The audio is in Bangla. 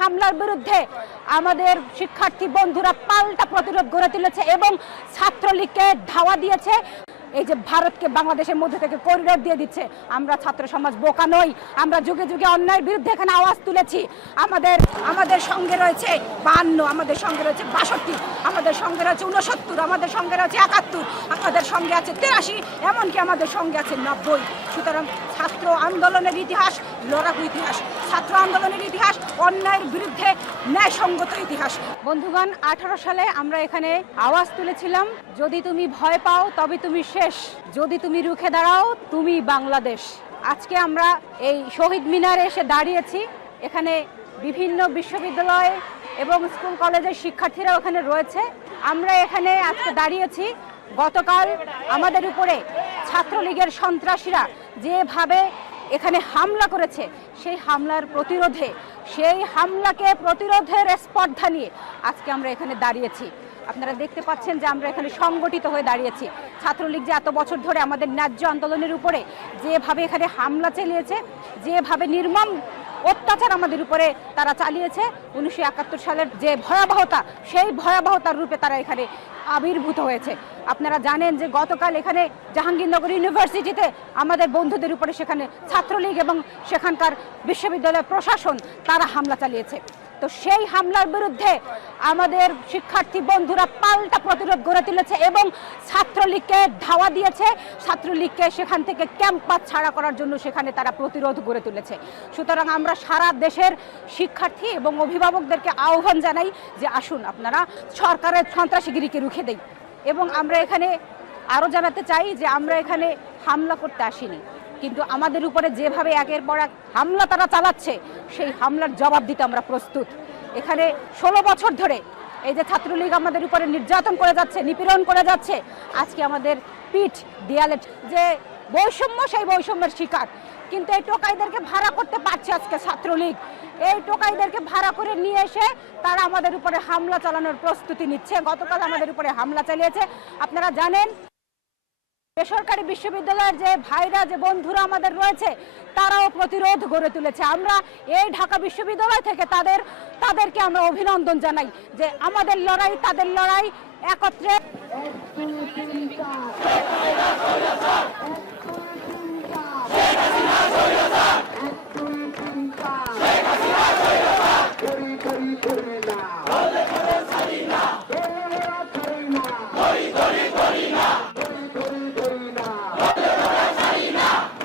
হামলার বিরুদ্ধে আমাদের শিক্ষার্থী বন্ধুরা পাল্টা প্রতিরোধ গড়ে তুলেছে এবং ছাত্রলীগকে ধাওয়া দিয়েছে। এই যে ভারতকে বাংলাদেশের মধ্যে থেকে করিডোর দিয়ে দিচ্ছে। আমরা ছাত্র সমাজ বোকা নই, আমরা যুগে যুগে অন্যায়ের বিরুদ্ধে এখানে আওয়াজ তুলেছি। আমাদের আমাদের সঙ্গে রয়েছে বান্ন, আমাদের সঙ্গে রয়েছে বাষট্টি, আমাদের সঙ্গে রয়েছে উনসত্তর আমাদের সঙ্গে রয়েছে একাত্তর, আমাদের সঙ্গে আছে তেরাশি, এমনকি আমাদের সঙ্গে আছে নব্বই। সুতরাং ছাত্র আন্দোলনের ইতিহাস, লড়াকু ইতিহাস। ছাত্র আন্দোলনের ইতিহাস, অন্যায়ের বিরুদ্ধে ন্যায়সঙ্গত ইতিহাস। বন্ধুগণ, আঠারো সালে আমরা এখানে আওয়াজ তুলেছিলাম, যদি তুমি ভয় পাও, তবে তুমি শেষ। যদি তুমি রুখে দাঁড়াও, তুমি বাংলাদেশ। আজকে আমরা এই শহীদ মিনারে এসে দাঁড়িয়েছি। এখানে বিভিন্ন বিশ্ববিদ্যালয় এবং স্কুল কলেজের শিক্ষার্থীরা ওখানে রয়েছে। আমরা এখানে আজকে দাঁড়িয়েছি। গতকাল আমাদের উপরে ছাত্রলীগের সন্ত্রাসীরা যেভাবে এখানে হামলা করেছে, সেই হামলার প্রতিরোধে, সেই হামলাকে প্রতিরোধের স্পর্ধা নিয়ে আজকে আমরা এখানে দাঁড়িয়েছি। আপনারা দেখতে পাচ্ছেন যে আমরা এখানে সংগঠিত হয়ে দাঁড়িয়েছি। ছাত্রলীগ যে এত বছর ধরে আমাদের ন্যায্য আন্দোলনের উপরে যেভাবে এখানে হামলা চালিয়েছে, যেভাবে নির্মম অত্যাচার আমাদের উপরে তারা চালিয়েছে। উনিশশো একাত্তর সালের যে ভয়াবহতা, সেই ভয়াবহতার রূপে তারা এখানে আবির্ভূত হয়েছে। আপনারা জানেন যে গতকাল এখানে জাহাঙ্গীরনগর ইউনিভার্সিটিতে আমাদের বন্ধুদের উপরে সেখানে ছাত্রলীগ এবং সেখানকার বিশ্ববিদ্যালয় প্রশাসন তারা হামলা চালিয়েছে। তো সেই হামলার বিরুদ্ধে আমাদের শিক্ষার্থী বন্ধুরা পাল্টা প্রতিরোধ গড়ে তুলেছে এবং ছাত্রলীগকে ধাওয়া দিয়েছে। ছাত্রলীগকে সেখান থেকে ক্যাম্পাস ছাড়া করার জন্য সেখানে তারা প্রতিরোধ গড়ে তুলেছে। সুতরাং আমরা সারা দেশের শিক্ষার্থী এবং অভিভাবকদেরকে আহ্বান জানাই যে আসুন আপনারা সরকারের সন্ত্রাসীগিরিকে রুখে দেই। এবং আমরা এখানে আরও জানাতে চাই যে আমরা এখানে হামলা করতে আসিনি। কিন্তু আমাদের উপরে যেভাবে একের পর এক হামলা তারা চালাচ্ছে, সেই হামলার জবাব দিতে আমরা প্রস্তুত। এখানে ষোলো বছর ধরে এই যে ছাত্রলীগ আমাদের উপরে নির্যাতন করে যাচ্ছে, নিপীড়ন করে যাচ্ছে, আজকে আমাদের পিঠ, দেয়ালে যে বৈষম্য, সেই বৈষম্যের শিকার। কিন্তু এই টোকাইদেরকে ভাড়া করতে পারছে আজকে ছাত্রলীগ। এই টোকাইদেরকে ভাড়া করে নিয়ে এসে তারা আমাদের উপরে হামলা চালানোর প্রস্তুতি নিচ্ছে। গতকাল আমাদের উপরে হামলা চালিয়েছে। আপনারা জানেন বেসরকারি বিশ্ববিদ্যালয়ের যে ভাইরা, যে বন্ধুরা আমাদের রয়েছে, তারাও প্রতিরোধ গড়ে তুলেছে। আমরা এই ঢাকা বিশ্ববিদ্যালয় থেকে তাদের, তাদেরকে আমরা অভিনন্দন জানাই যে আমাদের লড়াই, তাদের লড়াই একত্রে